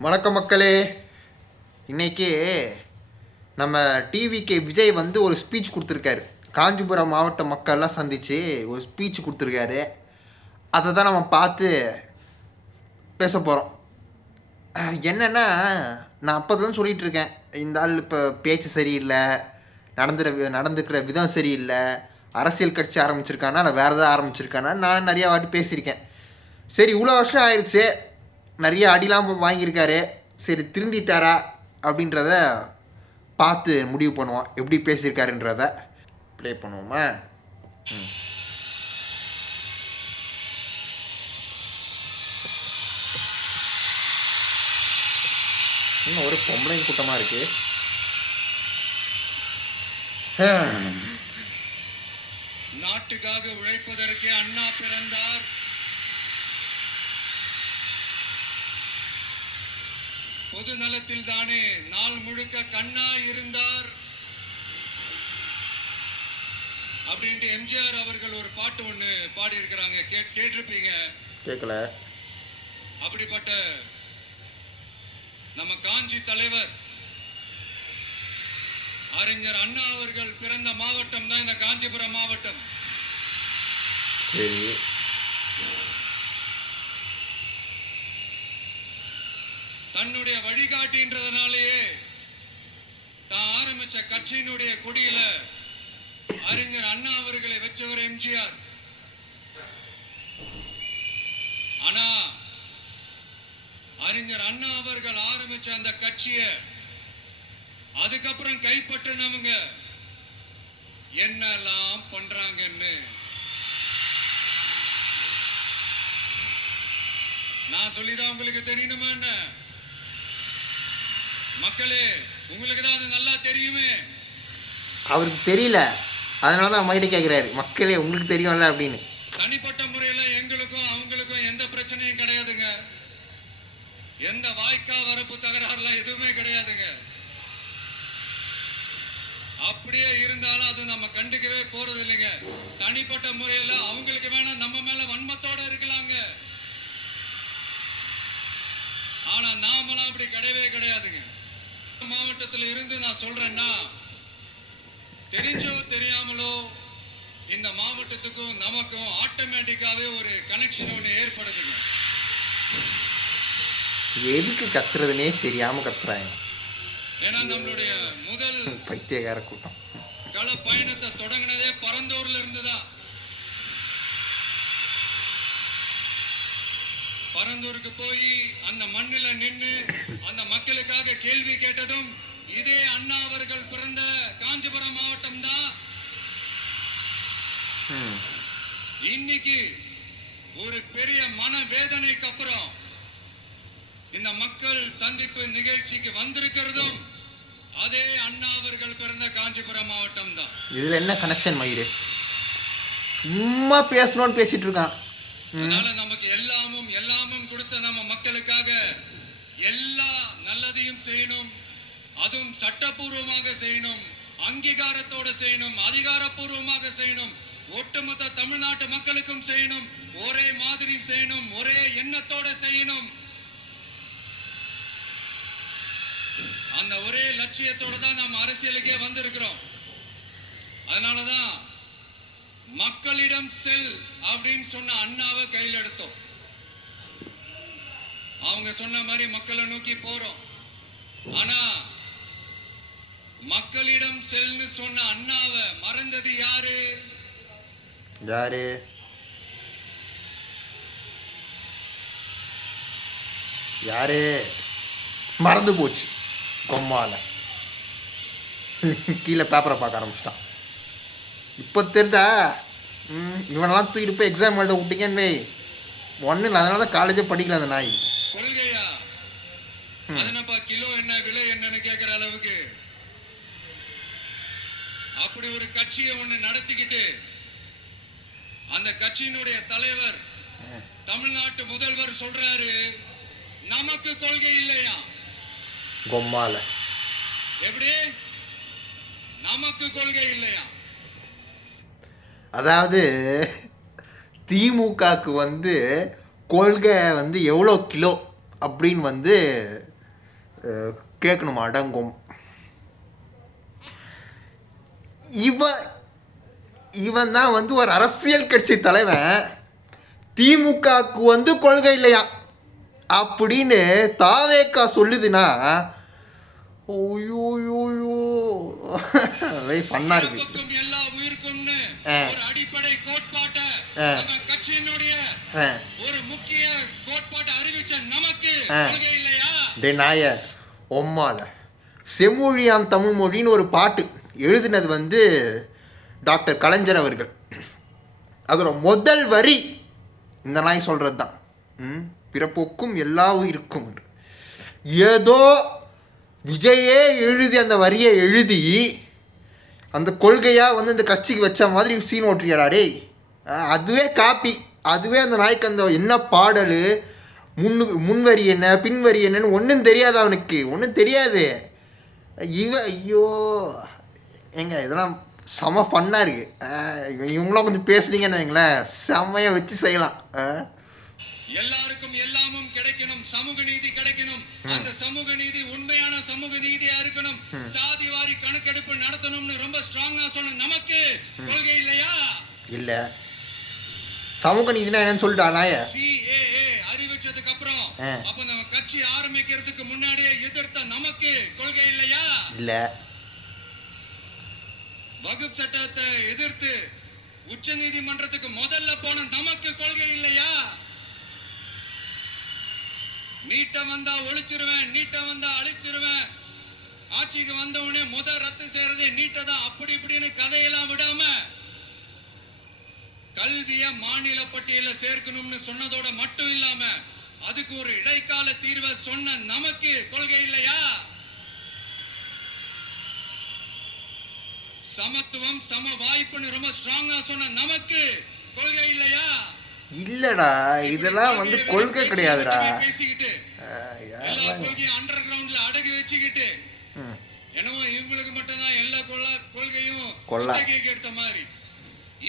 வணக்கம் மக்களே. இன்றைக்கி நம்ம டிவிகே விஜய் வந்து ஒரு ஸ்பீச் கொடுத்துருக்காரு. காஞ்சிபுரம் மாவட்ட மக்கள்லாம் சந்தித்து ஒரு ஸ்பீச் கொடுத்துருக்காரு. அதை தான் நம்ம பார்த்து பேச போகிறோம் என்னென்னா நான் அப்போ தான் சொல்லிகிட்ருக்கேன் இந்த ஆள் இப்போ பேச்சு சரியில்லை. நடந்துற வி- நடந்துக்கிற விதம் சரியில்லை. அரசியல் கட்சி ஆரம்பிச்சிருக்கானா இல்லை வேறு எதாவது ஆரம்பிச்சிருக்கானா நான் நிறையா வாட்டி பேசியிருக்கேன். சரி இவ்வளோ வருஷம் ஆயிடுச்சு நிறைய அடிலாம் வாங்கியிருக்காரு. சரி திருந்திட்டாரா அப்படின்றத பார்த்து முடிவு பண்ணுவோம். எப்படி பேசியிருக்காருன்றத ப்ளே பண்ணுவோமா? ம். இன்னும் ஒரு பொம்பளை கூட்டமாக இருக்கு. நாட்டுக்காக உழைப்பதற்கு அண்ணா பிறந்தார். பொது நலத்தில் தானே நாள் முழுக்க கண்ணா இருந்தார். அப்படின்ட்டு எம்ஜிஆர் அவர்கள் ஒரு பாட்டு ஒண்ணு பாடி இருக்கிறாங்க கேட்டிருப்பீங்க? கேட்கல அப்படிப்பட்ட நம்ம காஞ்சி தலைவர் அறிஞர் அண்ணா அவர்கள் பிறந்த மாவட்டம் தான் இந்த காஞ்சிபுரம் மாவட்டம். சரி. தன்னுடைய வழிகாட்டின்றதுனாலேயே தான் ஆரம்பிச்ச கட்சியினுடைய கொடியில அறிஞர் அண்ணா அவர்களை வச்சவர் எம்ஜிஆர். ஆனா அறிஞர் அண்ணா அவர்கள் ஆரம்பிச்ச அந்த கட்சிய அதுக்கப்புறம் கைப்பற்றினவங்க என்னெல்லாம் பண்றாங்கன்னு நான் சொல்லிதான் உங்களுக்கு தெரியணுமா என்ன? மக்களே உங்களுக்கு தான் அது நல்லா தெரியுமே. அவருக்கு தெரியல. அதனால தான் நம்மகிட்ட கேட்குறாரு மக்களே உங்களுக்கு தெரியும்ல அப்படின்னு. தனிப்பட்ட முறையில எங்களுக்கும் அவங்களுக்கும் எந்த பிரச்சனையும் கிடையாதுங்க. எந்த வாய்க்கா வரப்பு தகராறுலாம் எதுவுமே கிடையாதுங்க. அப்படியே இருந்தாலும் அது நம்ம கண்டுக்கவே போறது இல்லைங்க. தனிப்பட்ட முறையில அவங்களுக்கு வேணா நம்ம மேல வன்மத்தோட இருக்கலாங்க. ஆனா நாமெல்லாம் அப்படி கிடையவே கிடையாதுங்க. மாவட்டத்துல இருந்து நான் சொல்றேன்னா தெரிஞ்சோ தெரியாமலோ இந்த மாவட்டத்துக்கும் நமக்கும் ஆட்டோமேட்டிக்காவே ஒரு கனெக்ஷன் ஒன்று ஏற்படுதுங்க. எதுக்கு கத்துறதுனே தெரியாமல் கத்துறாங்க. ஏன்னா நம்மளுடைய முதல் பைத்தியக்கார கூட்டம். கள பயணத்தை தொடங்கினதே பரந்தூர்ல இருந்துதான் பரந்தூருக்கு போய் அந்த மண்ணில நின்னு அந்த மக்களுக்காக கேள்வி இதே அண்ணா அவர்கள் பிறந்த காஞ்சிபுரம் மாவட்டம் தான். இன்னைக்கு ஒரு பெரிய மன வேதனைக்கு அப்புறம் இந்த மக்கள் சந்திப்பு நிகழ்ச்சிக்கு வந்திருக்கிறதும் அதே அண்ணா அவர்கள் பிறந்த காஞ்சிபுரம் மாவட்டம் தான் இதில் என்ன கனெக்ஷன் மயிறு? சும்மா பேசணும்னு பேசிட்டு இருக்கான். அதனால நமக்கு எல்லாமும் எல்லாமும் கொடுத்த நம்ம மக்களுக்காக எல்லா நல்லதையும் செய்யணும். அதுவும் சட்டப்பூர்வமாக செய்யணும் அங்கீகாரத்தோட செய்யணும் அதிகாரப்பூர்வமாக செய்யணும் ஒட்டுமொத்த தமிழ்நாட்டு மக்களுக்கும் செய்யணும் ஒரே மாதிரி செய்யணும் ஒரே எண்ணத்தோட செய்யணும். அந்த ஒரே லட்சியத்தோட தான் நாம் அரசியலுக்கே வந்திருக்கிறோம். அதனாலதான் மக்களிடம் செல் அப்படின்னு சொன்ன அண்ணாவை கையில் எடுத்தோம். அவங்க சொன்ன மாதிரி மக்களை நோக்கி போறோம். ஆனா மக்களிடம் செல்னு சொன்ன அண்ணாவை மறந்தது யாரு? யாரு? யாரு? மறந்து போச்சு கொம்மால. கீழே பேப்பரை பார்க்க ஆரம்பிச்சிட்டான். இப்போ தெரிஞ்சா ம், இவனெல்லாம் தூக்கிட்டு போய் எக்ஸாம் எழுத விட்டீங்கன்னு வை. ஒன்றும் இல்லை அதனால தான் காலேஜே படிக்கல அந்த நாய். கொள்கையா? அதனப்பா கிலோ என்ன விலை என்னன்னு கேக்குற அளவுக்கு? அப்படி ஒரு கட்சியை ஒண்ணு நடத்திக்கிட்டு அந்த கட்சியினுடைய தலைவர் தமிழ்நாட்டு முதல்வர் சொல்றாரு நமக்கு கொள்கை இல்லையா? கொம்மால. எப்படி? நமக்கு கொள்கை இல்லையா? அதாவது திமுகக்கு வந்து கொள்கை வந்து எவ்வளோ கிலோ அப்படின்னு வந்து கேட்கணும்? அடங்கும். இவன் இவன் தான் வந்து ஒரு அரசியல் கட்சி தலைவன். திமுகவுக்கு வந்து கொள்கை இல்லையா? அப்படின்னு தாவேக்கா சொல்லுதுன்னா ஓயோயோயோ ஃபன்னாக இருக்கு. பிறப்புக்கும் எல்லா உயிருக்கும்னு. ஒரு அடிப்படை கோட்பாட்டை. நம்ம கட்சியினுடைய ஒரு முக்கிய கோட்பாட்டை அறிவிச்ச நமக்கு. கொள்கை இல்லையா? டே நாய ஒம்மால. செம்மொழியாம் தமிழ் மொழின்னு ஒரு பாட்டு. எழுதினது வந்து டாக்டர் கலைஞர் அவர்கள். அதோட முதல் வரி இந்த நாய் சொல்கிறது தான் ம், பிறப்போக்கும் எல்லா உயிருக்கும் என்று. ஏதோ விஜயே எழுதி அந்த வரியை எழுதி அந்த கொள்கையாக வந்து இந்த கட்சிக்கு வச்ச மாதிரி சீன் ஓட்டுறியாடா டேய். அதுவே காப்பி அதுவே அந்த நாய்க்கு அந்த என்ன பாடல்? முன்னு முன்வரி என்ன பின்வரி என்னன்னு ஒன்றும் தெரியாது அவனுக்கு. ஒன்றும் தெரியாது. இவ ஐயோ. ஏங்க இதெல்லாம் செம ஃபன்னாக இருக்குது இவங்களாம் கொஞ்சம் பேசுனீங்கன்னு வைங்களேன் செம்மையை வச்சு செய்யலாம். எல்லாருக்கும் எல்லாமும் கிடைக்கணும் சமூக நீதி கிடைக்கணும். அந்த சமூக நீதி உண்மையான சமூக நீதியா இருக்கணும். சாதி வாரி கணக்கெடுப்பு நடத்தணும்னு ரொம்ப ஸ்ட்ராங்கா சொன்ன நமக்கு கொள்கை இல்லையா? இல்லை. சமூக நீதினா என்னன்னு சொல்லிட்டா நாய? சிஏஏ அறிவிச்சதுக்கு அப்புறம். அப்ப நம்ம கட்சி ஆரம்பிக்கிறதுக்கு முன்னாடியே எதிர்த்த நமக்கு கொள்கை இல்லையா? இல்லை. வகுப்பு சட்டத்தை எதிர்த்து உச்ச நீதிமன்றத்துக்கு முதல்ல போன நமக்கு கொள்கை இல்லையா? நீட்ட வந்தா ஒழிச்சிருவேன் நீட்ட வந்தா அழிச்சிருவேன். ஆட்சிக்கு வந்த உடனே முத ரத்து செய்யறது நீட்டை தான் அப்படி இப்படின்னு கதையெல்லாம் விடாம கல்விய மாநில பட்டியல சேர்க்கணும்னு சொன்னதோட மட்டும் இல்லாம அதுக்கு ஒரு இடைக்கால தீர்வை சொன்ன நமக்கு கொள்கை இல்லையா? சமத்துவம் சம வாய்ப்புன்னு ரொம்ப ஸ்ட்ராங்கா சொன்ன நமக்கு கொள்கை இல்லையா இல்லைடா இதெல்லாம் வந்து கொள்கை கிடையாதுடா பேசிக்கிட்டு எல்லா? கொள்கையும் அண்டர் கிரவுண்ட்ல அடகு வச்சுக்கிட்டு. என்னமோ இவங்களுக்கு மட்டும்தான் எல்லா கொள்ள கொள்கையும் கொள்ளை. குத்தகைக்கு எடுத்த மாதிரி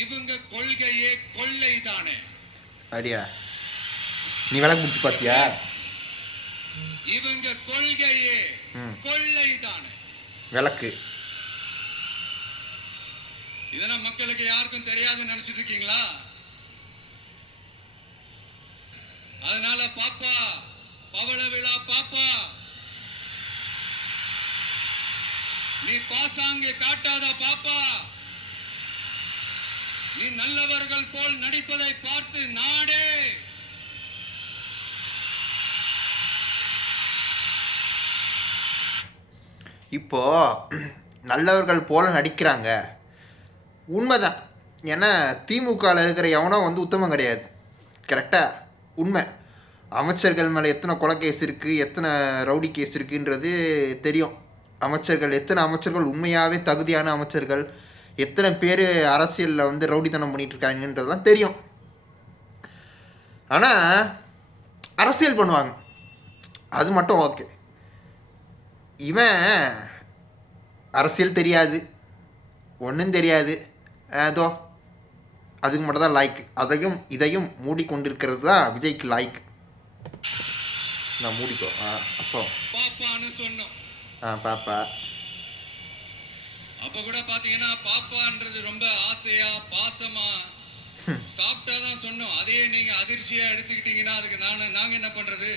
இவங்க கொள்கையே கொள்ளை தானே அப்படியா நீ விளக்கு பிடிச்சி பார்த்தியா இவங்க கொள்கையே. கொள்ளை தானே விளக்கு இதெல்லாம் யாருக்கும் தெரியாதுன்னு நினைச்சிட்டு இருக்கீங்களா? அதனால பாப்பா பவள விழா பாப்பா. நீ பாசாங்கு காட்டாத பாப்பா. நீ நல்லவர்கள் போல் நடிப்பதை பார்த்து நாடே. இப்போ நல்லவர்கள் போல நடிக்கிறாங்க. உண்மைதான். ஏன்னா திமுகவில் இருக்கிற எவனோ வந்து உத்தமம் கிடையாது. கரெக்டாக உண்மை. அமைச்சர்கள் மேலே எத்தனை கொலை கேஸ் இருக்குது எத்தனை ரவுடி கேஸ் இருக்குன்றது தெரியும். அமைச்சர்கள் எத்தனை அமைச்சர்கள் உண்மையாகவே தகுதியான அமைச்சர்கள் எத்தனை பேர் அரசியலில் வந்து ரவுடித்தனம் பண்ணிட்டு தெரியும். ஆனால் அரசியல் பண்ணுவாங்க. அது மட்டும் ஓகே இவன் அரசியல் தெரியாது. ஒன்றும் தெரியாது. ஏதோ அதுக்கு மட்டும் தான் லாய்க்கு அதையும் இதையும் மூடிக்கொண்டிருக்கிறது தான் விஜய்க்கு லாய்க்கு நான் மூடிக்கோ. ஆ அப்போ. பாப்பான்னு சொன்னோம். ஆ பாப்பா. அப்ப கூட பாத்தீங்கன்னா பாப்பான்றது ரொம்ப ஆசையா பாசமா சாஃப்டா தான் சொன்னோம். அதே நீங்க அதிர்ச்சியா எடுத்துக்கிட்டீங்கன்னா அதுக்கு நானு நாங்க என்ன பண்றது?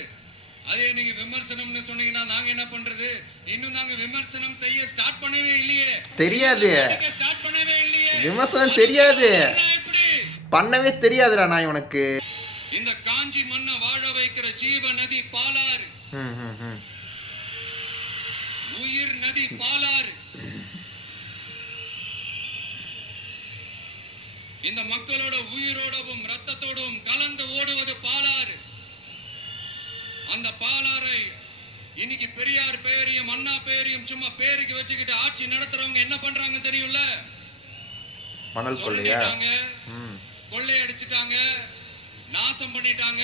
அதே நீங்க விமர்சனம்னு சொன்னீங்கன்னா நாங்க என்ன பண்றது? இன்னும் நாங்க விமர்சனம் செய்ய ஸ்டார்ட் பண்ணவே இல்லையே. தெரியாது. ஸ்டார்ட் விமர்சனம் தெரியாது. பண்ணவே தெரியாதுடா நான் உனக்கு. இந்த காஞ்சி மண்ணை வாழ வைக்கிற ஜீவ நதி பாலாறு. உயிர் நதி பாலாறு. இந்த மக்களோட உயிரோடவும் ரத்தத்தோடவும் கலந்து ஓடுவது பாலாறு. அந்த பாலாறை இன்னைக்கு பெரியார் பெயரையும் அண்ணா பெயரையும் சும்மா பேருக்கு வச்சுக்கிட்டு ஆட்சி நடத்துறவங்க என்ன பண்றாங்க தெரியும்ல? மணல் கொள்ளையா? சொல்லிட்டாங்க. ம். கொள்ளையடிச்சிட்டாங்க நாசம் பண்ணிட்டாங்க.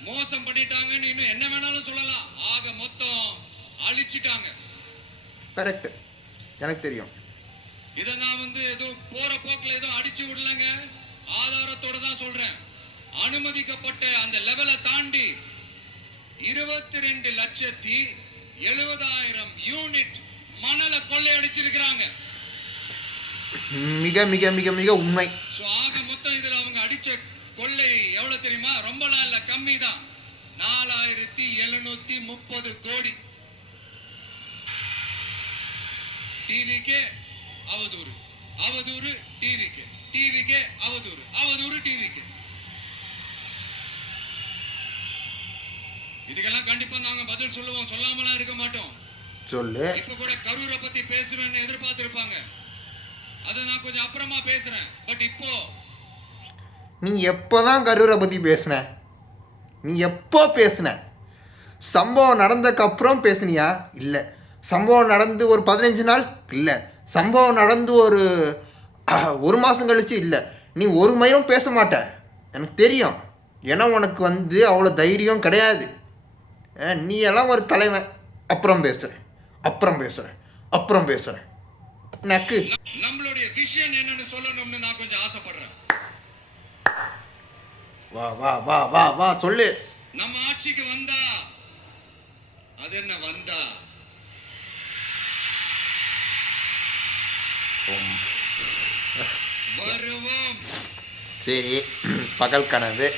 மோசம் பண்ணிட்டாங்கன்னு இன்னும் என்ன வேணாலும் சொல்லலாம். ஆக மொத்தம் அழிச்சிட்டாங்க. கரெக்ட் எனக்கு தெரியும். இதை நான் வந்து ஏதோ போற போக்குல ஏதோ அடிச்சு விடலங்க. ஆதாரத்தோட தான் சொல்றேன். அனுமதிக்கப்பட்ட அந்த லெவலை தாண்டி இருபத்தி ரெண்டு லட்சத்தி எழுபதாயிரம் யூனிட் மணலை கொள்ளையடிச்சிருக்கிறாங்க. மிக மிக மிக மிக உண்மை. சோ ஆக மொத்தம் இதுல அவங்க அடிச்ச கொள்ளை எவ்வளவு தெரியுமா? ரொம்பலாம் இல்ல கம்மி தான் நாலாயிரத்தி எழுநூத்தி முப்பது கோடி. டிவிக்கே அவதூறு. அவதூறு டிவிக்கு டிவிக்கே அவதூறு. அவதூறு டிவிக்கு இதுக்கெல்லாம் கண்டிப்பா நாங்க பதில் சொல்லுவோம். சொல்லாமலாம் இருக்க மாட்டோம். சொல்லு. இப்ப கூட கரூரை பத்தி பேசுவேன்னு எதிர்பார்த்திருப்பாங்க. அதை நான் கொஞ்சம் அப்புறமா பேசுறேன். பட் இப்போ நீ எப்போதான் கரூரை பற்றி பேசின? நீ எப்போ பேசுன? சம்பவம் நடந்ததுக்கப்புறம் பேசுனியா? இல்லை. சம்பவம் நடந்து ஒரு பதினஞ்சு நாள்? இல்லை. சம்பவம் நடந்து ஒரு ஒரு மாதம் கழிச்சு? இல்லை. நீ ஒரு மயிலும் பேச மாட்ட. எனக்கு தெரியும். ஏன்னா உனக்கு வந்து அவ்வளோ தைரியம் கிடையாது. நீ எல்லாம் ஒரு தலைவன். அப்புறம் பேசுகிறேன் அப்புறம் பேசுகிறேன் அப்புறம் பேசுகிறேன் நக்கு. நம்மளுடைய விஷன் என்னன்னு சொல்லணும்னு நான் கொஞ்சம் ஆசைப்படுறேன். வா வா வா வா வா சொல்லு. நம்ம ஆட்சிக்கு வந்தா அது என்ன வந்தா? வருவோம். சரி பகல் கனவு.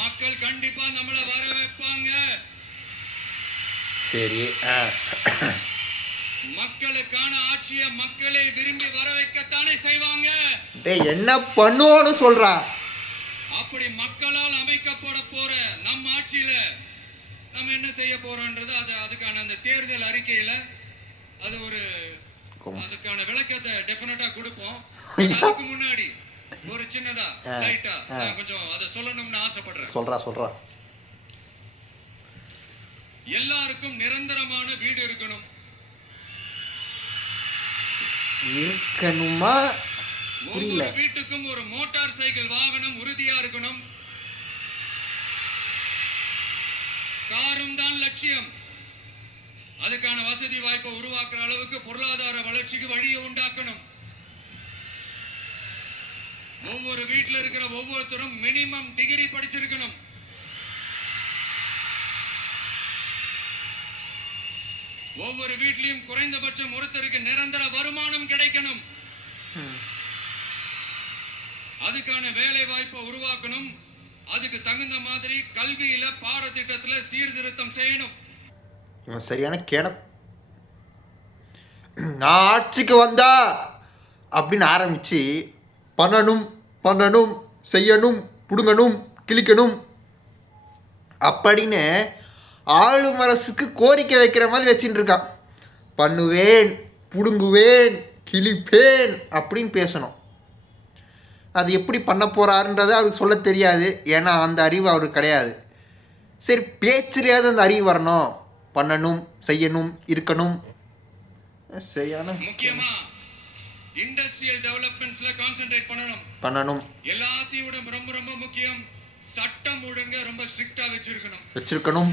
மக்கள் கண்டிப்பா நம்மள வர வைப்பாங்க சரி ஆ மக்களுக்கான ஆட்சியை மக்களே விரும்பி வர வைக்கத்தானே செய்வாங்க டேய் என்ன பண்ணுவோன்னு சொல்றா அப்படி மக்களால் அமைக்கப்பட போற நம்ம ஆட்சியில நம்ம என்ன செய்ய போறோம்ன்றது அது அதுக்கான அந்த தேர்தல் அறிக்கையில அது ஒரு. அதுக்கான விளக்கத்தை டெஃபினட்டா கொடுப்போம். அதுக்கு முன்னாடி ஒரு சின்னதா லைட்டா. நான் கொஞ்சம் அதை சொல்லணும்னு ஆசைப்படுறேன் சொல்றா சொல்றா எல்லாருக்கும் நிரந்தரமான வீடு இருக்கணும் இருக்கணுமா? புரியல. ஒவ்வொரு வீட்டுக்கும் ஒரு மோட்டார் சைக்கிள் வாகனம் உறுதியா இருக்கணும். காரும் தான் லட்சியம். அதுக்கான வசதி வாய்ப்பை உருவாக்குற அளவுக்கு பொருளாதார வளர்ச்சிக்கு வழியை உண்டாக்கணும். ஒவ்வொரு வீட்டில் இருக்கிற ஒவ்வொருத்தரும் மினிமம் டிகிரி படிச்சிருக்கணும். ஒவ்வொரு வீட்லயும் குறைந்தபட்சம் ஒருத்தருக்கு நிரந்தர வருமானம் கிடைக்கணும். அதுக்கான வேலை வாய்ப்பை உருவாக்கணும். அதுக்கு தகுந்த மாதிரி கல்வியில பாடத்திட்டத்துல சீர்திருத்தம் செய்யணும். சரியான கேன நான் ஆட்சிக்கு வந்தா அப்படின்னு ஆரம்பிச்சு பண்ணணும் பண்ணணும் செய்யணும் பிடுங்கணும் கிழிக்கணும் அப்படின்னு ஆளும் அரசுக்கு கோரிக்கை வைக்கிற மாதிரி வச்சுட்டு இருக்கான். பண்ணுவேன் புடுங்குவேன் கிழிப்பேன் அப்படின்னு பேசணும். அது எப்படி பண்ண போறாருன்றது அவருக்கு சொல்ல தெரியாது. ஏன்னா அந்த அறிவு அவருக்கு கிடையாது. சரி பேச்சிலேயாவது அந்த அறிவு வரணும். பண்ணணும் செய்யணும் இருக்கணும். சரியான முக்கியமா இண்டஸ்ட்ரியல் டெவலப்மெண்ட்ஸ்ல கான்சென்ட்ரேட் பண்ணணும். பண்ணணும். எல்லாத்தையும் ரொம்ப ரொம்ப முக்கியம் சட்டம் ஒழுங்க ரொம்ப ஸ்ட்ரிக்டா வச்சிருக்கணும். வச்சிருக்கணும்.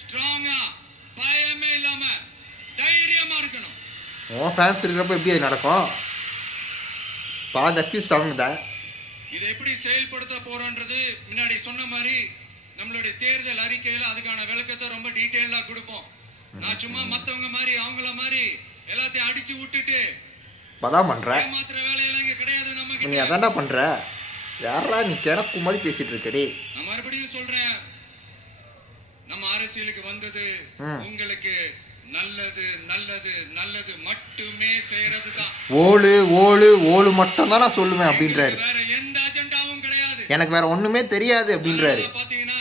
ஸ்ட்ராங்கா பயமே இல்லாம தைரியமா இருக்கணும். உன் ஃபேன்ஸ் இருக்கிறப்ப எப்படி அது நடக்கும்? பாதி அக்யூஸ்ட் அவங்க தான். இதை எப்படி செயல்படுத்த போறோன்றது முன்னாடி சொன்ன மாதிரி நம்மளுடைய தேர்தல் அறிக்கையில அதுக்கான விளக்கத்தை ரொம்ப டீட்டெயிலா கொடுப்போம். நான் சும்மா மத்தவங்க மாதிரி அவங்கள மாதிரி எல்லாத்தையும் அடிச்சு விட்டுட்டு இப்பதான் பண்ற. ஏமாத்துற வேலையெல்லாம் இங்க கிடையாது நம்ம நீ அதான்டா பண்ற. யாரா நீ கிணக்கு மாதிரி பேசிட்டு இருக்கடி நான் மறுபடியும் சொல்றேன் நம்ம அரசியலுக்கு வந்தது. உங்களுக்கு நல்லது நல்லது நல்லது மட்டுமே செய்யறது தான் ஓலு ஓலு மட்டும் தான் நான் சொல்லுவேன் அப்படின்றாரு. வேற எந்த அஜெண்டாவும் கிடையாது. எனக்கு வேற ஒண்ணுமே தெரியாது அப்படின்றாரு. பாத்தீங்கன்னா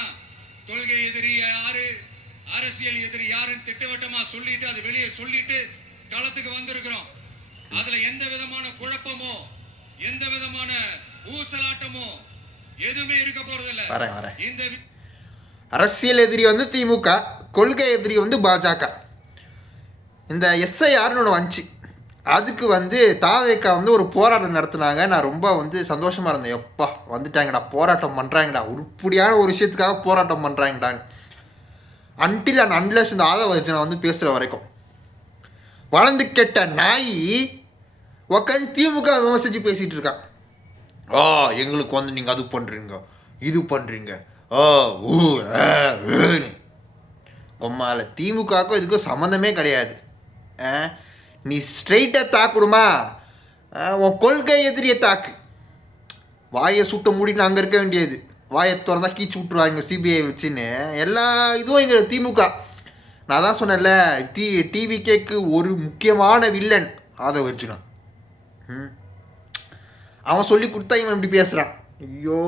கொள்கை எதிரி யாரு அரசியல் எதிரி யாருன்னு திட்டவட்டமா சொல்லிட்டு அது வெளியே சொல்லிட்டு களத்துக்கு வந்திருக்கிறோம். அதுல எந்த விதமான குழப்பமோ எந்த விதமான ஊசலாட்டமோ எதுவுமே இருக்க போறதில்ல. வரேன் வரேன். இந்த அரசியல் எதிரி வந்து திமுக கொள்கை எதிரி வந்து பாஜக. இந்த எஸ்ஐஆர்னு ஒன்று வந்துச்சு. அதுக்கு வந்து தாவேக்கா வந்து ஒரு போராட்டம் நடத்துனாங்க. நான் ரொம்ப வந்து சந்தோஷமாக இருந்தேன். எப்பா வந்துட்டாங்கடா போராட்டம் பண்ணுறாங்கடா உருப்படியான ஒரு விஷயத்துக்காக போராட்டம் பண்ணுறாங்கடாங்க அன்டில் அண்ட் அன்லஸ் இந்த ஆதவர்ஜனை வந்து பேசுகிற வரைக்கும். வளர்ந்து கெட்ட நாய் உட்காந்து திமுக விமர்சித்து பேசிகிட்டு இருக்கான். ஆ எங்களுக்கு வந்து நீங்கள் அது பண்ணுறீங்க இது பண்ணுறீங்க ஓ ஊ கொம்மால திமுகவுக்கும் இதுக்கும் சம்மந்தமே கிடையாது. ஆ, நீ ஸ்ட்ரெயிட்டாக தாக்குடுமா? உன் கொள்கை எதிரியை தாக்கு. வாயை சுத்த மூடின்னு அங்கே இருக்க வேண்டியது. வாயை திறந்தா கீச்சு விட்ருவாங்க சிபிஐ வச்சுன்னு. எல்லா இதுவும் இங்கே திமுக. நான் தான் சொன்னேன்ல டி டிவிகேக்கு ஒரு முக்கியமான வில்லன் அதை வச்சுனா ம். அவன் சொல்லி கொடுத்தா இவன் இப்படி பேசுகிறான் ஐயோ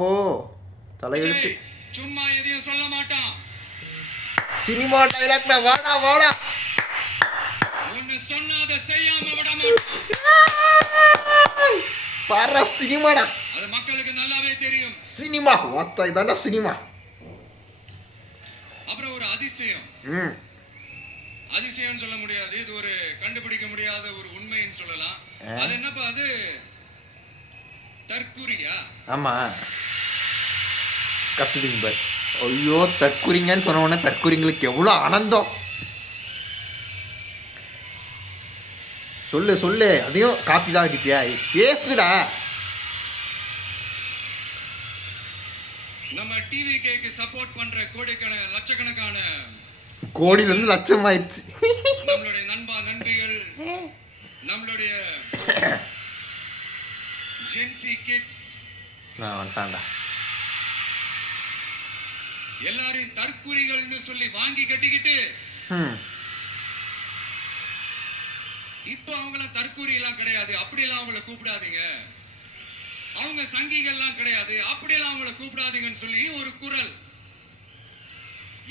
தலையெழுத்து. சும்மா எதையும் சொல்ல மாட்டான். சினிமா டைலாக்ல வாடா வாடா. ஒன்னு சொன்னா அதை செய்யாம விட மாட்டான். பாரா சினிமாடா. அது மக்களுக்கு நல்லாவே தெரியும். சினிமா வாத்தா இதாண்டா சினிமா. அப்புறம் ஒரு அதிசயம். ம். அதிசயம் சொல்ல முடியாது. இது ஒரு கண்டுபிடிக்க முடியாத ஒரு உண்மைன்னு சொல்லலாம். அது என்னப்பா அது? தற்குறியா? ஆமாம் கத்துதுங்க பார். ஐயோ தற்குறிங்கன்னு சொன்ன உடனே தற்குறிங்களுக்கு எவ்வளோ ஆனந்தம். சொல்லு சொல்லு. அதையும் காப்பி தான் அடிப்பியா பேசுடா. நம்ம டிவி கேக்கு சப்போர்ட் பண்ற கோடிக்கண லட்சக்கணக்கான கோடியிலேருந்து லட்சம் ஆயிடுச்சு நம்மளுடைய நண்பா நண்பிகள் நம்மளுடைய ஜென்சி கிட்ஸ் நான் வந்துட்டான்டா. எல்லாரையும் தற்குறிகள்னு சொல்லி வாங்கி கட்டிக்கிட்டு இப்போ அவங்கள தற்கூரி எல்லாம் கிடையாது. அப்படியெல்லாம் அவங்கள கூப்பிடாதீங்க. அவங்க சங்கிகள்லாம் கிடையாது. அப்படியெல்லாம் அவங்கள கூப்பிடாதீங்கன்னு சொல்லி ஒரு குரல்.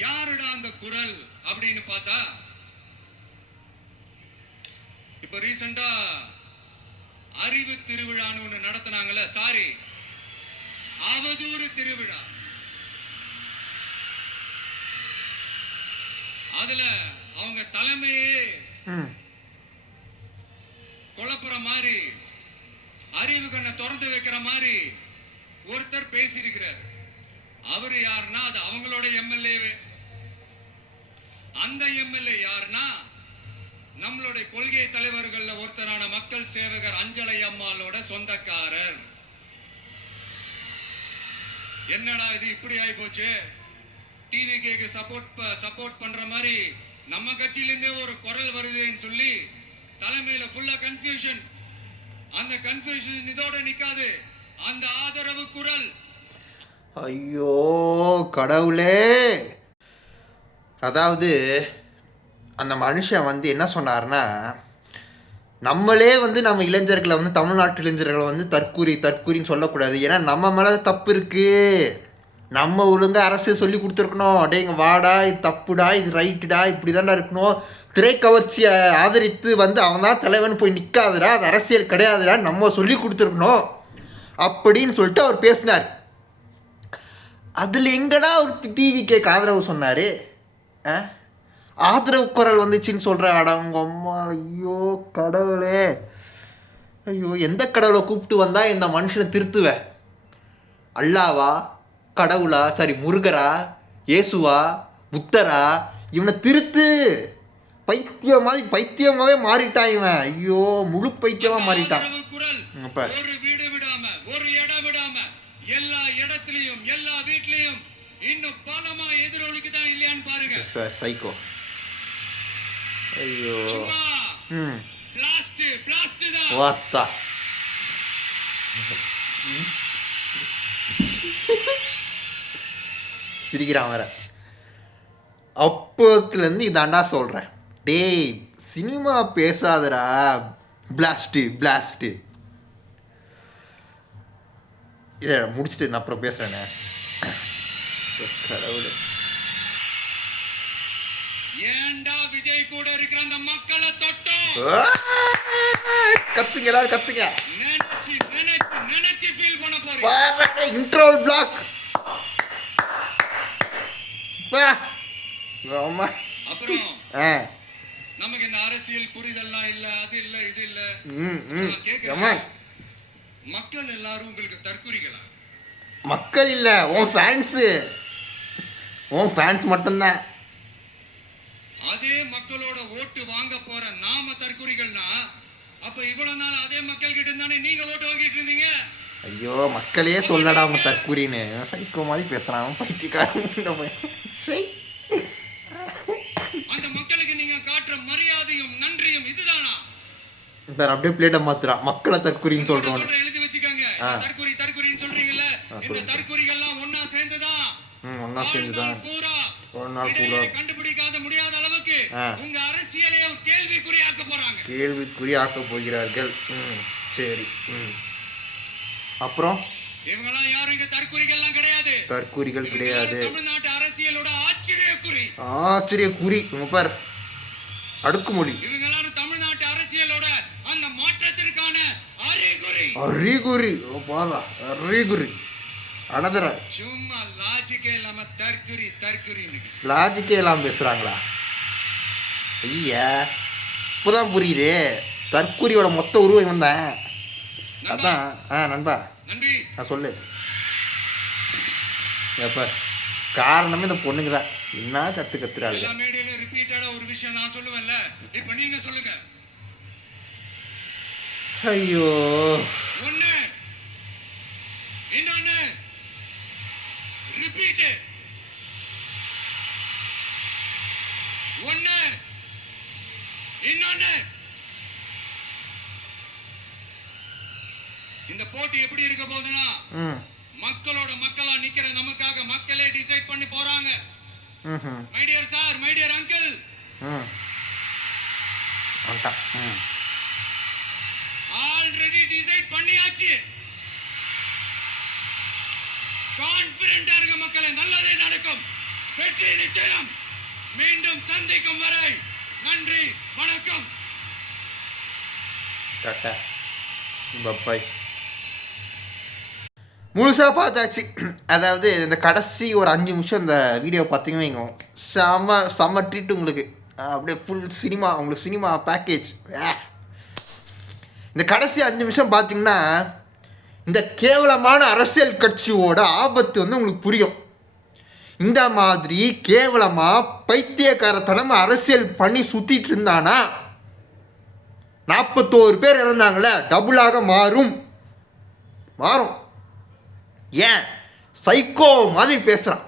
யாருடா அந்த குரல் அப்படின்னு பார்த்தா இப்ப ரீசெண்டா அறிவு திருவிழான்னு ஒண்ணு நடத்துனாங்கல்ல சாரி அவதூறு திருவிழா. அதுல அவங்க தலைமையே குழப்புற மாதிரி அறிவு கண்ணை திறந்து வைக்கிற மாதிரி ஒருத்தர் பேசியிருக்கிறார். அவர் யாருன்னா அது அவங்களோட எம்எல்ஏ அந்த எம்எல்ஏ யாருன்னா நம்மளுடைய கொள்கை தலைவர்கள்ல ஒருத்தரான மக்கள் சேவகர் அஞ்சலை அம்மாளோட சொந்தக்காரர். என்னடா இது இப்படி ஆகி போச்சு டிவிகேக்கு சப்போர்ட் சப்போர்ட் பண்ற மாதிரி நம்ம கட்சியிலேருந்தே ஒரு குரல் வருதுன்னு சொல்லி தலைமையில ஃபுல்லா கன்ஃபியூஷன் அந்த கன்ஃபியூஷன் இதோட நிக்காது. அந்த ஆதரவு குரல். ஐயோ கடவுளே. அதாவது அந்த மனுஷன் வந்து என்ன சொன்னார்னா நம்மளே வந்து நம்ம இளைஞர்களை வந்து தமிழ்நாட்டு இளைஞர்களை வந்து தற்கூரி தற்கூரின்னு சொல்லக்கூடாது. ஏன்னா நம்ம மேலே தப்பு இருக்குது நம்ம ஒழுங்காக அரசு சொல்லி கொடுத்துருக்கணும். டேங்க வாடா இது தப்புடா இது ரைட்டுடா இப்படி தான்டா இருக்கணும் திரைக்கவர்ச்சியை ஆதரித்து வந்து அவன் தான் தலைவன் போய் நிற்காதுடா அது அரசியல் கிடையாதுடா நம்ம சொல்லி கொடுத்துருக்கணும் அப்படின்னு சொல்லிட்டு அவர் பேசினார். அதில் எங்கடா ஒரு டிவி கேட்க ஆதரவு சொன்னார்? ஆதரவு குரல் வந்துச்சுன்னு சொல்கிற அடங்க அம்மா ஐயோ கடவுளே. ஐயோ எந்த கடவுளை கூப்பிட்டு வந்தால் இந்த மனுஷனை திருத்துவேன் அல்லாவா? கடவுளா? சாரி முருகரா? இயேசுவா? புத்தரா? இவனை திருத்து. பைத்தியம் மாதிரி பைத்தியமாவே மாறிட்டான் இவன். ஐயோ முழு பைத்தியமா மாறிட்டான். பாரு. ஒரு வீடு விடாம ஒரு இடம் விடாம எல்லா இடத்துலயும் எல்லா வீட்லயும் இன்னும் பலமா எதிரொலிக்குதா இல்லையான்னு பாருங்க. சைக்கோ ஐயோ. ம். பிளாஸ்ட் பிளாஸ்ட் தான். வாத்தா. சிரிக்கிறான் வேற. அப்போத்துலேருந்து இதாண்டா சொல்கிறேன் டேய் சினிமா பேசாதடா. பிளாஸ்ட்டு பிளாஸ்ட்டு இதை முடிச்சுட்டு நான் அப்புறம் பேசுகிறேனே கடவுளே. ஏன்டா விஜய் கூட இருக்கிற அந்த மக்களை தொட்டோம்! கத்துங்க எல்லாரும் கத்துங்க. நினைச்சு நினைச்சு நினைச்சு ஃபீல் பண்ண போறீங்க. இன்ட்ரோல் பிளாக் பா. அப்புறம் ஆ. நமக்கு இந்த அரசியல் புரிதல்லாம் இல்ல அது இல்ல இது இல்ல. கேக்குறேன். மக்கள் எல்லாரும் உங்களுக்கு தற்குறிகளா? மக்கள் இல்லை உன் ஃபேன்ஸு உன் ஃபேன்ஸ் மட்டும்தான். அதே மக்களோட ஓட்டு வாங்க போற நாம தற்குறிகள்னா அப்ப இவ்வளவு நாள் அதே மக்கள் கிட்ட தானே நீங்க ஓட்டு வாங்கிட்டு இருந்தீங்க? ஐயோ மக்களே சொல்லடா அவன் தற்கூறின்னு. சைக்கோ மாதிரி பேசுறான் பைத்தியக்காரன். அந்த மக்களுக்கு நீங்க காட்டுற மரியாதையும் நன்றியும் இதுதானா? இந்த அப்படியே பிளேட்டை மாத்துறான் மக்களை தற்கூறின்னு சொல்றோம் எழுதி வச்சுக்கோங்க. தற்குறி தற்குறின்னு சொல்றீங்கல்ல இந்த. தற்குறிகள்லாம் ஒன்னா சேர்ந்துதான் ம் ஒன்னா சேர்ந்துதான் பூரா. ஒரு நாள் கூட விடையை கண்டுபிடிக்காத முடியாத அளவுக்கு. உங்க அரசியலே ஒரு கேள்விக்குறியாக்க போறாங்க. கேள்விக்குறி ஆக்கப் போகிறார்கள். ம் சரி. ம். அப்புறம்? இவங்கெல்லாம் யாரும் இங்க தற்குறிகள்லாம் கிடையாது. தற்கூறிகள் கிடையாது. அரசியலோட ஆச்சரிய குறி ஆச்சரிய குறி பார். அடுக்குமொழி. இவங்க எல்லாரும் தமிழ்நாட்டு அரசியலோட அந்த மாற்றத்திற்கான அறிகுறி. அறிகுறி. பாரா அறிகுறி. அனதர. சும்மா லாஜிக்கே இல்லாம தற்குறி தற்குறின்னு. லாஜிக்கே எல்லாம் பேசுறாங்களா? ஐயா இப்போதான் புரியுது. தற்கூரியோட மொத்த உருவம் வந்தேன் அதான். ஆ நண்பா. நன்றி. நான் சொல்லு. எப்ப காரணமே இந்த பொண்ணுங்க தான் என்ன கத்து கத்துறாளுங்க எல்லா மேடையிலும் ரிப்பீட்டடா ஒரு விஷயம் நான் சொல்லுவேன்ல. இப்ப நீங்க சொல்லுங்க. ஐயோ. ஒண்ணு. இன்னொன்னு. ரிப்பீட் ஒண்ணு. இன்னொன்னு. இந்த போட்டி எப்படி இருக்க போகுதுன்னா ம். மக்களோட மக்களா நிக்கிற நமக்காக மக்களே டிசைட் பண்ணி போறாங்க. ம் my dear sir my. Dear uncle already decide பண்ணியாச்சு. கான்பிடண்டா இருக்க மக்களே நல்லதே நடக்கும். வெற்றி நிச்சயம். மீண்டும் சந்திக்கும் வரை நன்றி வணக்கம். டாட்டா பப்பாய் முழுசாக பார்த்தாச்சு. அதாவது இந்த கடைசி ஒரு அஞ்சு நிமிஷம் இந்த வீடியோ பார்த்தீங்கன்னு வைங்க. செம்ம செம்ம ட்ரீட் உங்களுக்கு. அப்படியே ஃபுல் சினிமா உங்களுக்கு சினிமா பேக்கேஜ் இந்த கடைசி அஞ்சு நிமிஷம் பார்த்தீங்கன்னா இந்த கேவலமான அரசியல் கட்சியோட ஆபத்து வந்து உங்களுக்கு புரியும். இந்த மாதிரி கேவலமாக பைத்தியக்காரத்தனம் அரசியல் பண்ணி சுற்றிட்டு இருந்தானா? நாற்பத்தோரு பேர் இறந்தாங்களே டபுளாக மாறும். மாறும். ஏன்? சைக்கோ மாதிரி பேசுகிறான்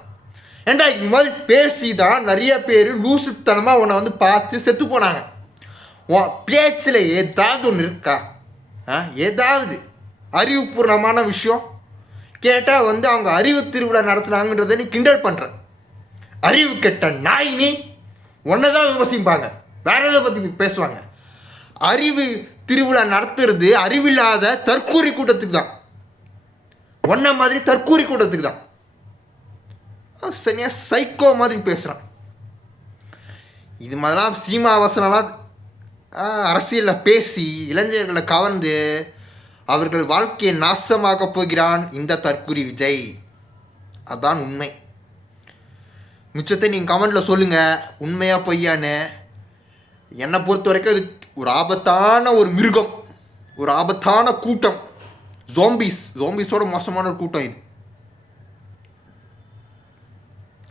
ஏண்டா இந்த மாதிரி பேசி தான் நிறைய பேர் லூசுத்தனமாக உன்னை வந்து பார்த்து செத்து போனாங்க. உன் பேச்சில் ஏதாவது ஒன்று இருக்கா? ஆ ஏதாவது அறிவுபூர்ணமான விஷயம்? கேட்டால் வந்து அவங்க அறிவு திருவிழா நடத்துனாங்கன்றதை நீ கிண்டல் பண்ணுற அறிவு கெட்ட நாய் நீ. ஒன்றை தான் விமர்சிப்பாங்க. வேற எதை பற்றி பேசுவாங்க? அறிவு திருவிழா நடத்துறது அறிவில்லாத தற்கூரி கூட்டத்துக்கு தான். ஒன்ன மாதிரி தற்கூரி கூட்டத்துக்கு தான். அவன் சரியா சைக்கோ மாதிரி பேசுகிறான் இது மாதிரிலாம் சினிமா அவசரம்லாம் அரசியலில் பேசி இளைஞர்களை கவர்ந்து அவர்கள் வாழ்க்கையை நாசமாக போகிறான் இந்த தற்கூரி விஜய். அதான் உண்மை. மிச்சத்தை நீங்கள் கமெண்டில் சொல்லுங்கள் உண்மையாக பொய்யான்னு. என்னை பொறுத்த வரைக்கும் இது ஒரு ஆபத்தான ஒரு மிருகம். ஒரு ஆபத்தான கூட்டம். ஜோம்பிஸ் ஜோம்பிஸோட மோசமான ஒரு கூட்டம் இது.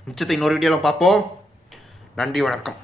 மிச்சத்தை இன்னொரு வீடியோவில் பார்ப்போம். நன்றி வணக்கம்.